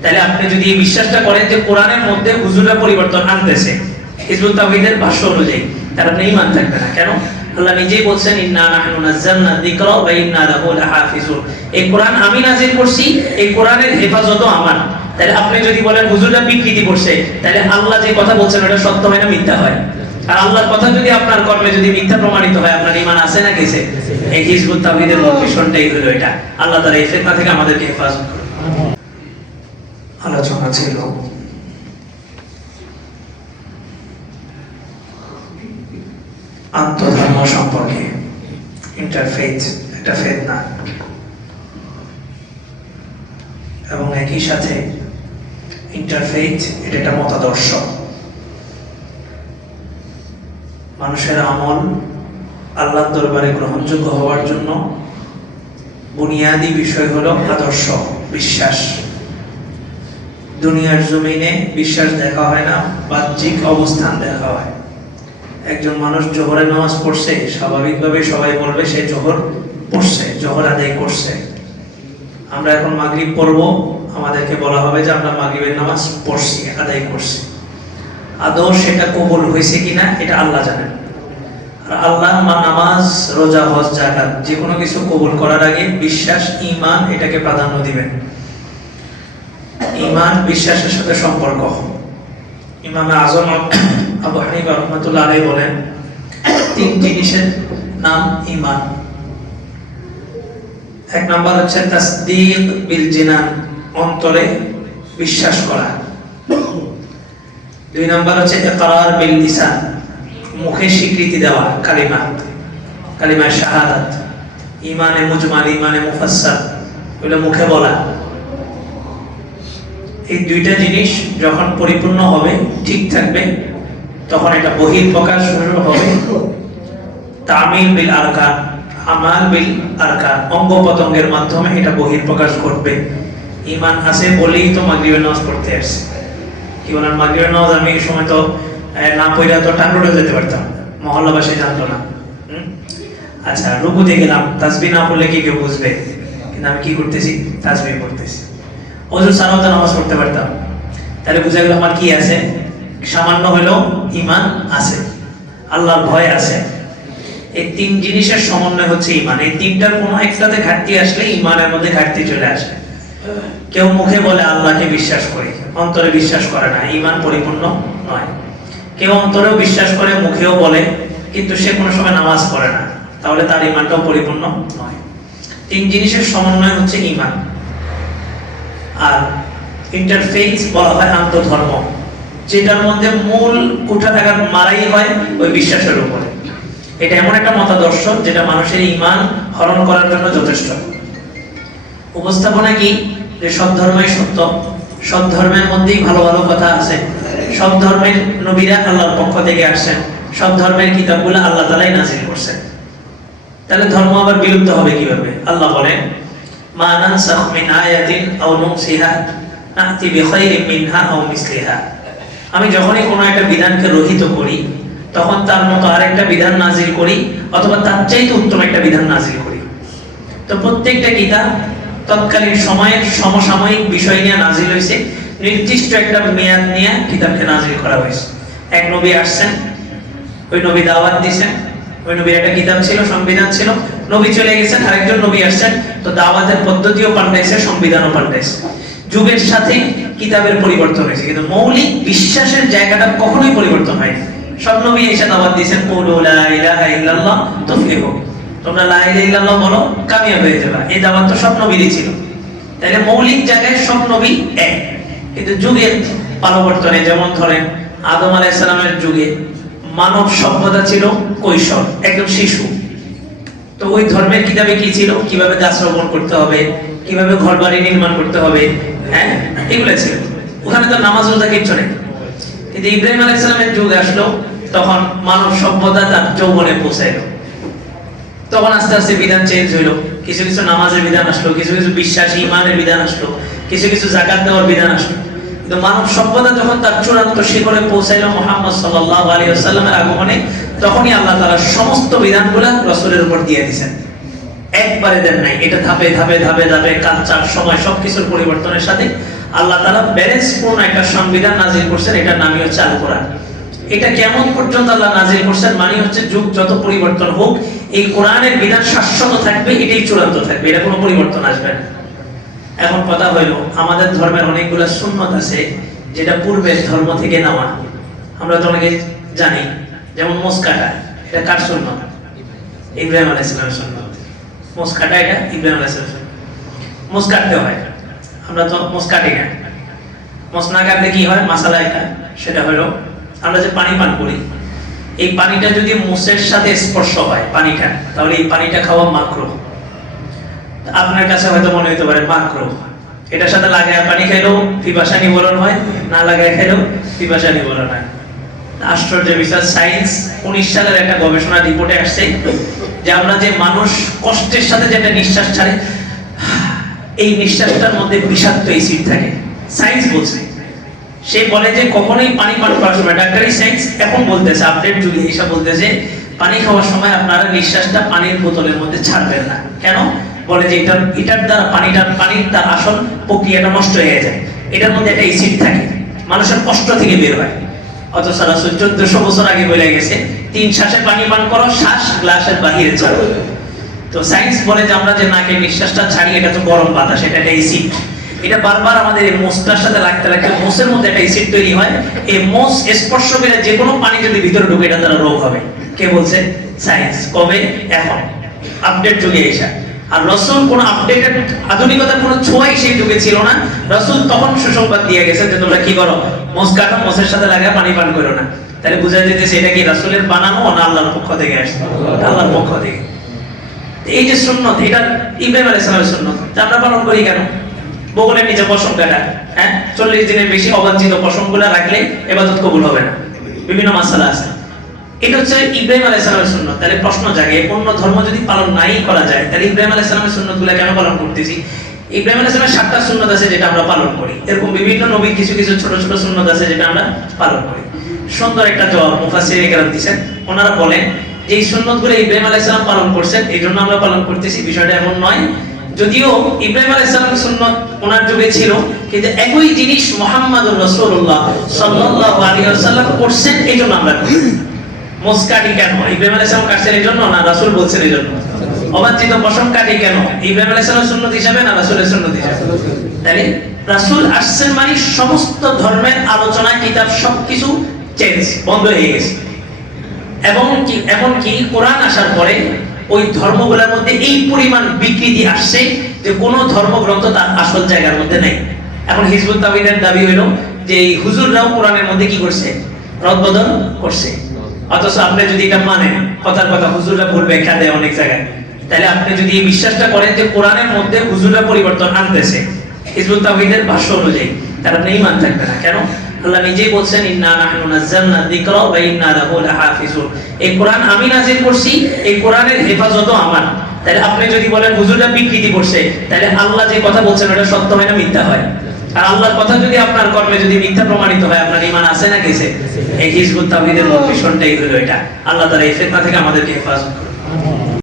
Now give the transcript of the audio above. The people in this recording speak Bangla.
তাহলে আপনি যদি এই বিশ্বাসটা করেন যে কোরআনের মধ্যে হুজুররা পরিবর্তন আনতেছে হিজবুত তাওহীদের ভাষ্য অনুযায়ী, তাহলে আপনি ঈমান থাকবে না। কেন? আল্লাহ নিজেই বলছেন ইন্না নাহনু নাযালনা যিকরা ওয়া ইন্না লাহু লাহাফিজুন, এই কোরআন আমি নাযিল করছি, এই কোরআনের হেফাজতও আমার। তাহলে আপনি যদি বলেন হুজুররা বিকৃতি করছে, তাহলে আল্লাহ যে কথা বলছেন ওটা সত্য হয় না মিথ্যা হয়? আর আল্লাহর কথা যদি আপনার কর্মে যদি মিথ্যা প্রমাণিত হয়, আপনার ঈমান আছে না গেছে? এই হিজবুত তাওহীদের মিশনটাই হলো এটা। আল্লাহ তাআলা এই ফিতনা থেকে আমাদেরকে হেফাজত করুন। আলোচনা ছিল আন্তধর্ম সম্পর্কে, ইন্টারফেথ, এটা ফিতনা, এবং একই সাথে ইন্টারফেথ এটা একটা মতাদর্শ। মানুষের আমল আল্লাহর দরবারে গ্রহণযোগ্য হওয়ার জন্য বুনিয়াদি বিষয় হলো আদর্শ, বিশ্বাস। দুনিয়ার জমিনে বিশ্বাস দেখা হয় না, বাহ্যিক অবস্থান দেখা হয়। একজন মানুষ জোহরের নামাজ পড়ছে, স্বাভাবিকভাবে সবাই বলবে সে জোহর পড়ছে, জোহর আদায় করছে। আমরা এখন মাগরিব পড়বো, আমাদেরকে বলা হবে যে আমরা মাগরিবের নামাজ পড়ছি, আদায় করছি। আদৌ সেটা কবুল হয়েছে কিনা এটা আল্লাহ জানেন। আর আল্লাহ নামাজ, রোজা, হজ, যাকাত যে কোনো কিছু কবুল করার আগে বিশ্বাস, ঈমান এটাকে প্রাধান্য দিবেন। ঈমান বিশ্বাসের সাথে সম্পর্ক। ইমামে আযম আবু হানিফা রাহমাতুল্লাহ আলাইহি বলেন তিন জিনিসের নাম ঈমান। এক নাম্বার হচ্ছে তাসদীক বিল জিনান, অন্তরে বিশ্বাস করা। দুই নাম্বার হচ্ছে ইকরার বিল লিসান, মুখে স্বীকৃতি দেওয়া, কালিমা, কালিমা শাহাদাত। ঈমানে মুজমাল, ঈমানে মুফাসসাল, এগুলো মুখে বলা। এই দুইটা জিনিস যখন পরিপূর্ণ হবে, ঠিক থাকবে, তখন এটা বহিঃপ্রকাশ হবে। তামিল বিল আরকান, আমাল বিল আরকান, অঙ্গ প্রত্যঙ্গের মাধ্যমে এটা বহিঃপ্রকাশ ঘটবে। ঈমান আছে বলেই তো মাগরিবের নামাজ পড়তে আসছে। কি বলেন, মাগরিবের নামাজ আমি এই সময় তো না পড়া তো টাঙ্গুড়ে যেতে পারতাম, মহল্লাবাসী জানতো না। আচ্ছা, রুকুতে গেলাম, তাসবিহ না পড়লে কি কেউ বুঝবে? কিন্তু আমি কি করতেছি? তাসবিহ পড়তেছি। ওযু ছাড়াও তো নামাজ পড়তে পারতাম। তাহলে বুঝা গেল আমার কি আছে? সামান্য হলেও ঈমান আছে, আল্লাহর ভয় আছে। এই তিন জিনিসের সমন্বয় হচ্ছে ঈমান। এই তিনটার কোনো একটাতে ঘাটতি আসলে ঈমানের মধ্যে ঘাটতি চলে আসে। কেউ মুখে বলে আল্লাহকে বিশ্বাস করি, অন্তরে বিশ্বাস করে না, ঈমান পরিপূর্ণ নয়। কেউ অন্তরেও বিশ্বাস করে, মুখেও বলে, কিন্তু সে কোনো সময় নামাজ পড়ে না, তাহলে তার ঈমানটাও পরিপূর্ণ নয়। তিন জিনিসের সমন্বয় হচ্ছে ঈমান। আর ইন্টারফেথ বলা হয় আন্তধর্ম, যেটার মধ্যে মূল কুঠাটাঘাত মারাই হয় ওই বিশ্বাসের উপরে। এটা এমন একটা মতাদর্শ যেটা মানুষের ঈমান হরণ করার জন্য যথেষ্ট। উপস্থাপনা কি? যে সব ধর্মই সত্য, সব ধর্মের মধ্যেই ভালো ভালো কথা আছে, সব ধর্মের নবীরা আল্লাহর পক্ষ থেকে আসছেন, সব ধর্মের কিতাবগুলো আল্লাহ তাআলাই নাযিল করছেন। তাহলে ধর্ম আবার বিলুপ্ত হবে কিভাবে? আল্লাহ বলেন মা নানসাখ মিন আয়াতিন আও নুনসিহা নাতি বিখাইরিন মিনহা আও মিসলিহা। আমি যখনই কোনো একটা বিধানকে রহিত করি, তখন তার মতো আরেকটা বিধান নাযিল করি, অথবা তার চাইতে উত্তম একটা বিধান নাযিল করি। তো প্রত্যেকটা কিতাব তৎকালীন সময়ের সমসাময়িক বিষয় নিয়ে নাযিল হয়েছে, নির্দিষ্ট একটা মেয়াদ নিয়ে কিতাবকে নাযিল করা হয়েছে। এক নবী আসছেন, ওই নবী দাওয়াত দিয়েছেন, ওই নবীর একটা কিতাব ছিল, সংবিধান ছিল। নবী চলে গেছেন, আরেকজন নবী আসছেন, তো দাওয়াতের পদ্ধতিও পাল্টাইছে, সংবিধানও পাল্টাইছে। যুগের সাথে কিতাবের পরিবর্তন হয়েছে, কিন্তু মৌলিক বিশ্বাসের জায়গাটা কখনোই পরিবর্তন হয়নি। সব নবী এসে দাওয়াত দিয়েছেন কুলু লা ইলাহা ইল্লাল্লাহ তুফলিহু, তোমরা লা ইলাহা ইল্লাল্লাহ বলো, কামিয়াব হয়ে যাবে। এই দাওয়াত তো সব নবীরই ছিল। তাহলে মৌলিক জায়গায় সব নবী এক, কিন্তু যুগের পরিবর্তনে, যেমন ধরেন আদম আলাইহিস সালামের যুগে মানব সভ্যতা ছিল কৈশোর, একদম শিশু। তো ওই ধর্মের কিতাবে কি ছিল? কিভাবে গাছ রোপণ করতে হবে, কিভাবে ঘরবাড়ি নির্মাণ করতে হবে, হ্যাঁ, এগুলো ছিল। ওখানে তো নামাজ রোজা কিচ্ছু নেই। কিন্তু ইব্রাহিম আলাইহিস সালামের যুগ আসলো, তখন মানব সভ্যতা তার যৌবনে পৌঁছাইলো। তখন আস্তে আস্তে বিধান চেঞ্জ হইলো, কিছু কিছু নামাজের বিধান আসলো, কিছু কিছু বিশ্বাস ঈমানের বিধান আসলো, কিছু কিছু যাকাত দেওয়ার বিধান আসলো। কিন্তু মানব সভ্যতা যখন তার চূড়ান্ত শিখরে পৌঁছাইলো মুহাম্মদ সাল্লাল্লাহু আলাইহি ওয়াসাল্লামের আগমনে, তখনই আল্লাহ তাআলা সমস্ত বিধানগুলো রাসূলের উপর দিয়ে দিয়েছেন, একবারে দেন নাই। এটা ধাপে ধাপে ধাপে ধাপে কালচার, সময়, সবকিছুর পরিবর্তনের সাথে আল্লাহ তাআলা ব্যালেন্সপূর্ণ একটা সংবিধান নাজিল করছেন, এটার নামই হচ্ছে আল কোরআন। এটা কেমন পর্যন্ত আল্লাহ নাজিল করছেন, মানে হচ্ছে যুগ যত পরিবর্তন হোক এই কোরআনের বিধান শাশ্বত থাকবে, এটাই চূড়ান্ত থাকবে, এটা কোনো পরিবর্তন আসবে না। এখন কথা হইল, আমাদের ধর্মের অনেকগুলো সুন্নত আছে যেটা পূর্বের ধর্ম থেকে নেওয়া, আমরা তো অনেকে জানি, যেমন মোষ কাটা, এটা কার সুন্নত? ইব্রাহিম আলাইহিস সালামের সুন্নত। মোষ কাটা এটা ইব্রাহিম আলাইহিস সালাম, মোষ কাটতে হয়, আমরা তো মোষ কাটি না। মোষ না কাটলে কি হয় মাসালা এটা, সেটা হলো আমরা যে পানি পান করি, এই পানিটা যদি মোষের সাথে স্পর্শ হয় পানিটা, তাহলে এই পানিটা খাওয়া মাকরুহ। আপনার কাছে হয়তো মনে হতে পারে মাকরুহ, এটার সাথে লাগায় পানি খাইলেও পিপাসা নিবারণ হয়, না লাগায় খাইলেও পিপাসা নিবারণ হয়। আশ্চর্য বিষয়, সায়েন্স 19 সালের একটা গবেষণা রিপোর্টে আসছে যে আমরা যে মানুষ কষ্টের সাথে যেটা নিঃশ্বাস ছাড়ে, এই নিঃশ্বাসটার মধ্যে বিষাক্ত অ্যাসিড থাকে। সায়েন্স বলছে, সে বলে যে কখনোই পানি পান করার সময়, ডাক্তারি সায়েন্স এখন বলতেছে, আপডেট যুগে এসব বলতেছে, পানি খাওয়ার সময় আপনারা নিঃশ্বাসটা পানির বোতলের মধ্যে ছাড়বেন না। কেন? বলে যে এটার দ্বারা পানির তার আসল প্রক্রিয়াটা নষ্ট হয়ে যায়, এটার মধ্যে একটা অ্যাসিড থাকে, মানুষের কষ্ট থেকে বের হয়। অথচ রাসূল 1400 বছর আগে বলে গেছে 3 শ্বাসে পানি পান করো, শ্বাস গ্লাসের বাহিরে ছাড়ো। তো সায়েন্স বলে যে আমরা যে নাকে নিঃশ্বাসটা ছাড়ি, এটা তো গরম বাতাস, এটা একটা অ্যাসিড। এটা বারবার আমাদের এই মোষটার সাথে লাগতে লাগতে মোষের মধ্যে একটা অ্যাসিড তৈরি হয়, এই মোষ স্পর্শ করে যে কোনো পানি যদি ভিতরে ঢুকে এটা দ্বারা রোগ হবে। কে বলছে? সায়েন্স। কবে? এখন আপডেট যুগে এসে। আর রাসূল কোন আপডেটেড আধুনিকতার কোনো ছোঁয়াই সেই যুগে ছিল না। রাসূল তখন সুসংবাদ দিয়ে গেছে যে তোমরা কি করো, মোষ কাটো, মোষের সাথে লাগায় পানি পান করো না। তাহলে বোঝা যেতেছে এটা কি রাসূলের বানানো না আল্লাহর পক্ষ থেকে আসছে? আল্লাহর পক্ষ থেকে। এই যে সুন্নত, এটা ইব্রাহিম আলাইহিস সালামের সুন্নত, আমরা পালন করি কেন? বগলের নিচে পশম কাটা, 40 দিনের বেশি অবাঞ্ছিত পশমগুলো রাখলে ইবাদত কবুল হবে না, বিভিন্ন মাসালা আছে। এটা হচ্ছে ইব্রাহিম আলাইহিস সালামের সুন্নত। তাহলে প্রশ্ন জাগে, অন্য ধর্ম যদি পালন নাই করা যায়, তাহলে ইব্রাহিম আলাইহিস সালামের সুন্নতগুলো কেন পালন করতেছি? ইব্রাহিম আলাইহিস সালামের 7টা সুন্নত আছে যেটা আমরা পালন করি, এরকম বিভিন্ন নবীর কিছু কিছু ছোট ছোট সুন্নত আছে যেটা আমরা পালন করি। সুন্দর একটা জবাব মুফাসসিরে কেরাম দিয়েছেন। ওনারা বলেন যে এই সুন্নতগুলো ইব্রাহিম আলাইহিস সালাম পালন করছেন, এই জন্য আমরা পালন করতেছি, বিষয়টা এমন নয়। যদিও ইব্রাহিম আলাইহিস সালামের সুন্নত ওনার যুগে ছিল, কিন্তু একই জিনিস মুহাম্মদুর রাসূলুল্লাহ সাল্লাল্লাহু আলাইহি ওয়াসাল্লাম করছেন, এই জন্য আমরা করি। মোষ কাটি কেন? ইব্রাহিম আলাইহিস সালাম কাটছেন এই জন্য, না রাসূল বলছেন এই জন্য? অবাঞ্ছিত পশম কাটি কেন? ইব্রাহিম আলাইহিস সালামের সুন্নত হিসাবে না রাসূলের সুন্নত হিসাবে? তাহলে রাসূল আসছেন মানে সমস্ত ধর্মের আলোচনা, কিতাব সবকিছু চেঞ্জ, বন্ধ হয়ে গেছে। এবং কি কোরআন আসার পরে ওই ধর্মগুলোর মধ্যে এই পরিমাণ বিকৃতি আসছে যে কোন ধর্মগ্রন্থ তার আসল জায়গার মধ্যে নাই। এখন হিজবুত তাওহীদের দাবি হইল যে এই হুজুররাও কোরআনের মধ্যে কি করছে? রদবদল করছে। অথচ আপনি যদি এটা মানেন, কথার কথা হুজুররা ভুল ব্যাখ্যা দেয় অনেক জায়গায়, তাহলে আপনি যদি এই বিশ্বাসটা করেন যে কোরআনের মধ্যে হুজুররা পরিবর্তন আনতেছে হিজবুত তাওহীদের ভাষ্য অনুযায়ী, তাহলে আপনি ঈমান থাকবে না। কেন? আল্লাহ নিজেই বলছেন ইন্না নাহনু নাযালনা যিকরা ওয়া ইন্না লাহু লাহাফিজুন। এই কোরআন আমি নাযিল করছি, এই কোরআনের হেফাজতও আমার। তাহলে আপনি যদি বলেন হুজুররা বিকৃতি করছে, তাহলে আল্লাহ যে কথা বলছেন ওটা সত্য হয় না মিথ্যা হয়? আর আল্লাহর কথা যদি আপনার কর্মে যদি মিথ্যা প্রমাণিত হয়, আপনার ঈমান আছে না গেছে? এই হিজবুত তাওহীদের মূল মিশনটাই হলো এটা। আল্লাহ তাআলা এই ফিতনা থেকে আমাদেরকে হেফাজত করুন।